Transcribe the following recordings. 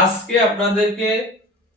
আজকে আপনাদেরকে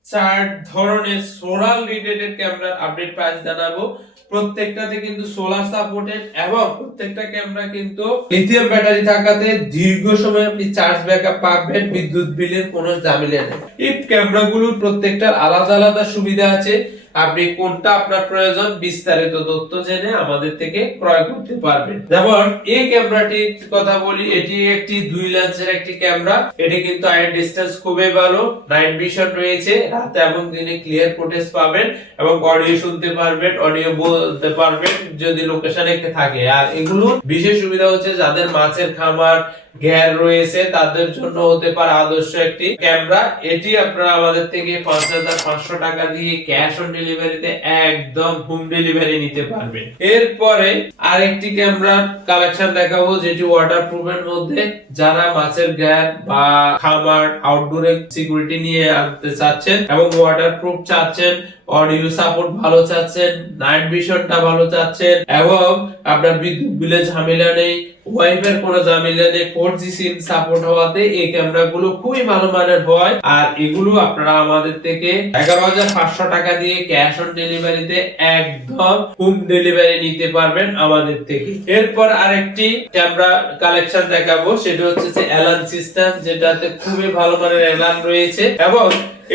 4 ধরনের সোলার রিলেটেড ক্যামেরার আপডেট প্রাইস জানাবো। প্রত্যেকটাতে কিন্তু সোলার সাপোর্টেড এবং প্রত্যেকটা ক্যামেরা কিন্তু লিথিয়াম ব্যাটারি থাকাতে দীর্ঘ সময় আপনি চার্জ ব্যাকআপ পাবেন, বিদ্যুৎ বিলের কোনো ঝামেলা নেই। এই ক্যামেরাগুলোর প্রত্যেকটার আলাদা আলাদা সুবিধা আছে। আপনি কোনটা আপনার প্রয়োজন বিস্তারিত তথ্য জেনে আমাদের থেকে ক্রয় করতে পারবেন। যেমন এই ক্যামেরাটির কথা বলি, এটি একটি 2 লেন্সের একটি ক্যামেরা। এটি কিন্তু আই ডিসটেন্স খুবই ভালো, নাইট ভিশন রয়েছে, রাতে এবং দিনে ক্লিয়ার ফুটেজ পাবেন এবং অডিও শুনতে পারবেন, অডিও বলতে পারবেন যদি লোকেশনে থাকে। আর এগুলো বিশেষ সুবিধা হচ্ছে যাদের মাছের খামার ঘের রয়েছে তাদের জন্য হতে পারে আদর্শ একটি ক্যামেরা। এটি আপনারা আমাদের থেকে 5500 টাকা দিয়ে ক্যাশ অন ডেলিভারিতে একদম হোম ডেলিভারি নিতে পারবেন। এরপরে আরেকটি ক্যামেরা কালেকশন দেখাবো যেটি ওয়াটারপ্রুফের মধ্যে। যারা মাছের ঘের বা খামার আউটডোরে সিকিউরিটি নিয়ে আনতে চাচ্ছেন এবং ওয়াটারপ্রুফ চাচ্ছেন, অডিও সাপোর্ট ভালো চাচ্ছেন, নাইট ভিশনটা ভালো চাচ্ছেন এবং আপনার বিদ্যুৎ বিলের ঝামেলা নেই, ওয়াইফাই কোনো ঝামেলা নেই, 4G সিম সাপোর্ট হওয়াতে এই ক্যামেরাগুলো খুবই ভালো মানের হয়। আর এগুলো আপনারা আমাদের থেকে 11500 টাকা দিয়ে ক্যাশ অন ডেলিভারিতে একদম হোম ডেলিভারি নিতে পারবেন আমাদের থেকে। এরপর আরেকটি ক্যামেরা কালেকশন দেখাবো, সেটা হচ্ছে যে অ্যালার্ম সিস্টেম, যেটাতে খুবই ভালো মানের অ্যালার্ম রয়েছে এবং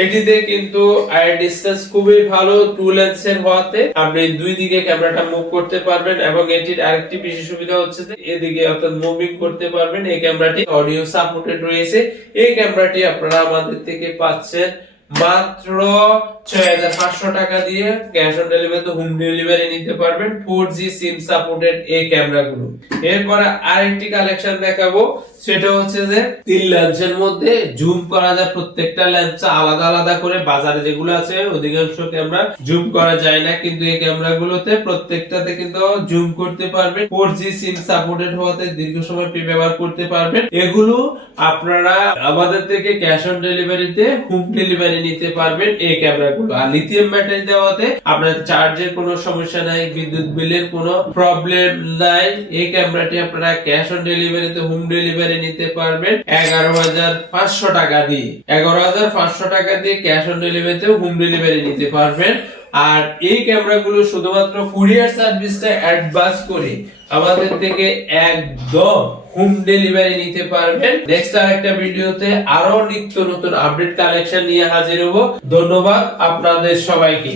এটিতে কিন্তু আই ডিসটেন্স খুবই ভালো, 2 লেন্সের হওয়াতে আপনি দুই দিকে ক্যামেরাটা মুভ করতে পারবেন এবং এটির আরেকটি বিশেষ সুবিধা হচ্ছে যে এদিকে অর্থাৎ মুভিং করতে পারবেন। এই ক্যামেরাটি অডিও সাপোর্টেড রয়েছে। এই ক্যামেরাটি আপনারা আমাদের থেকে পাচ্ছেন মাত্র 6500 টাকা দিয়ে ক্যাশ অন ডেলিভারিতে হোম ডেলিভারি নিতে পারবেন, 4G সিম সাপোর্টেড এই ক্যামেরাগুলো। এরপর আরেকটি কালেকশন দেখাবো, সেটা হচ্ছে যে 3 লেন্সের মধ্যে জুম করা যায়। প্রত্যেকটা লেন্স আলাদা আলাদা করে, বাজারে যেগুলো আছে অধিকাংশ ক্যামেরা জুম করা যায় না, কিন্তু এই ক্যামেরাগুলোতে প্রত্যেকটাতে কিন্তু জুম করতে পারবেন। 4G সিম সাপোর্টেড হওয়াতে দীর্ঘ সময় ব্যবহার করতে পারবেন। এগুলো আপনারা আমাদের থেকে ক্যাশ অন ডেলিভারিতে হোম ডেলিভারি নিতে পারবেন এই ক্যামেরাগুলো। আর লিথিয়াম ব্যাটারি দেওয়াতে আপনার চার্জের কোনো সমস্যা নাই, বিদ্যুৎ বিলের কোনো প্রবলেম নাই। এই ক্যামেরাটি আপনারা ক্যাশ অন ডেলিভারিতে হোম ডেলিভারি নিতে পারবেন 11500 টাকা দিয়ে। 11500 টাকা দিয়ে ক্যাশ অন ডেলিভারিতে হোম ডেলিভারি নিতে পারবেন। আর এই ক্যামেরাগুলো শুধুমাত্র কুরিয়ার সার্ভিসটা অ্যাডভান্স করে আমাদের থেকে একদম হোম ডেলিভারি নিতে পারবেন। নেক্সট আরেকটা ভিডিওতে আরো নিত্য নতুন আপডেট কালেকশন নিয়ে হাজির হব। ধন্যবাদ আপনাদের সবাইকে।